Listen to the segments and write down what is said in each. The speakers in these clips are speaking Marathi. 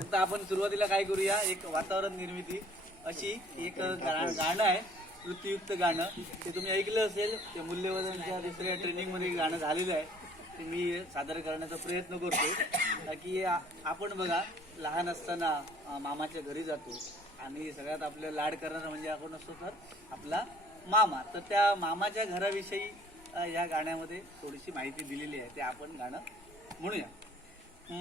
आता आपण सुरुवातीला काय करूया, एक वातावरण निर्मिती अशी एक गाणं आहे, वृत्तीयुक्त गाणं. ते तुम्ही ऐकलं असेल, ते मूल्यवर्धनच्या दुसऱ्या ट्रेनिंगमध्ये गाणं झालेलं आहे. ते मी सादर करण्याचा प्रयत्न करतो की आपण बघा, लहान असताना मामाच्या घरी जातो आणि सगळ्यात आपलं लाड करणारा म्हणजे आपण असतो तर आपला मामा. तर त्या मामाच्या घराविषयी या गाण्यामध्ये थोडीशी माहिती दिलेली आहे, ते आपण गाणं म्हणूया.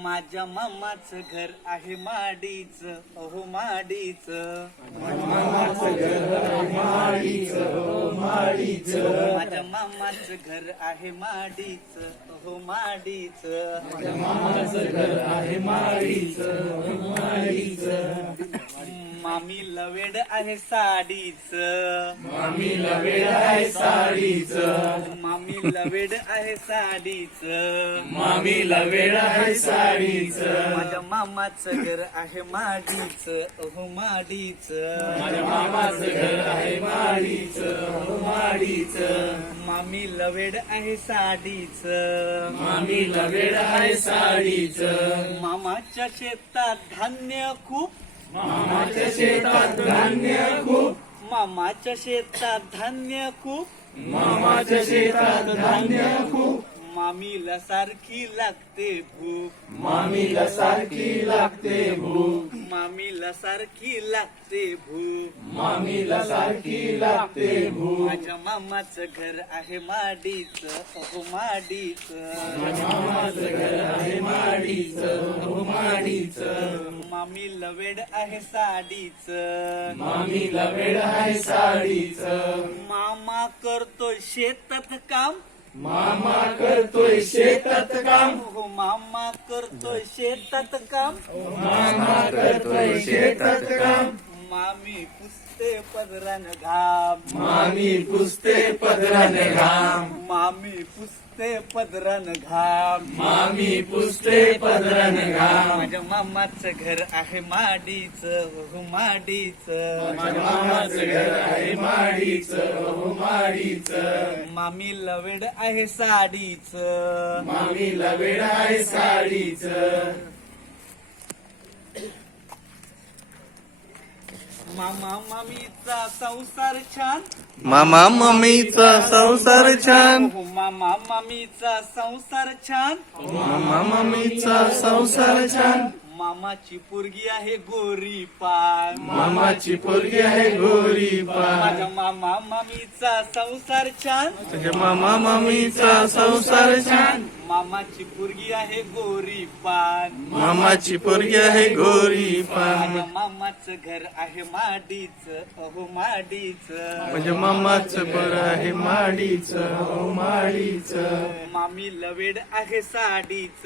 माझ्या मामाचं घर आहे माडीच, अहो माडीच. माझ्या मामाचं घर आहे माडीच, अहो माडीच. माझ्या मामाचं घर आहे माडीच, अहो माडीच. माझ्या मामाचं घर आहे माडीच, अहो माडीच. मामी लवेड आहे साडीच, मामी लवेड आहे साडीच. मामी लवेड आहे साडीच, मामी लवेड आहे साडीच. माझ्या मामाचं घर आहे माडीच, अहो माडीच. माझ्या मामाचं घर आहे माडीच, अहो माडीच. मामी लवेड आहे साडीच, मामी लवेड आहे साडीच. मामाच्या शेतात धान्य खूप, मामाच्या शेतात धान्य खूप. मामाच्या शेतात धान्य खूप, मामाच्या शेतात धान्य खूप. मामीला सारखी लागते भूक, मामीला सारखी लागते भूक. मामीला सारखी लागते भूक, मामीला सारखी लागते भूक. माझ्या मामाचं घर आहे माडीच, अहो माडीच. माझ्या मामाचं घर आहे माडीच, अहो माडीच. मामी लवेड आहे साडीच, मामी लवेड आहे साडीच. मामा करतोय शेतात काम, मामा करतोय शेतात काम. हो मामा करतोय शेतात काम, मामा करतोय शेतात काम. मामी पुसते पदरान घाम, मामी पुसते पदरान घाम. मामी पुसते पदरान घाम, मामी पुसते पदरान घाम. माझ्या मामाचं घर आहे माडीच, हो माडीच. माझ्या मामाचं घर आहे माडीच, हो माडीच. मामी लवेड आहे साडीच, मामी लवेड आहे साडीच. मामा मामीचा संसार छान, मामा मम्मीचा संसार छान. हो मामा मामीचा संसार छान. मामा मम्मीचा संसार छान. मामाची पोरगी आहे गोरी पान, मामाची पोरगी आहे गोरी पान. माझ्या मामा मामीचा संसार छान. तुझ्या मामा मम्मीचा संसार छान. मामाची पोरगी आहे गोरी पान. मामाची पोरगी आहे गोरी पान. माझ्या मामाचं घर आहे माडीच, अहो माडीच. म्हणजे मामाचं बरं आहे माडीच, हो माडीच. मामी लवेड आहे साडीच,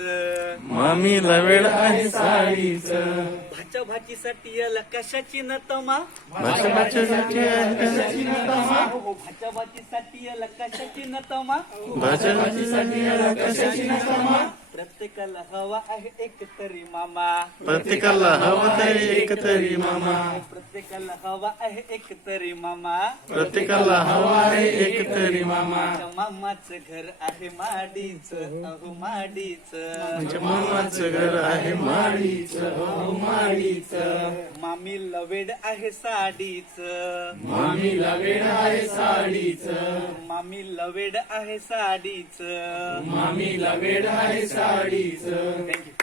मामी लवेड आहे साडीच. भाच्या भाचीसाठी याला कशाची नतमा, भाच्या भाच्यासाठी आहे कशाची नतमा. हो भाच्या भाचीसाठी याला कशाची नतमा. भाच्या भाचीसाठी आहे कशाची नतमा. प्रत्येकाला हवा आहे एक तरी मामा, प्रत्येकाला हवं तरी एक तरी मामा. प्रत्येकाला हवा आहे एक तरी मामा. प्रत्येकाला हवा आहे एक तरी मामा. माझ्या मामाचं घर आहे माडीच, अहो माडीच. म्हणजे मामाचं घर आहे माडीच, हो माडीच. मामी लवेड आहे साडीच, मामी लवेड आहे साडीच. मामी लवेड आहे साडीच. मामी लवेड आहे साडीच. थँक्यू.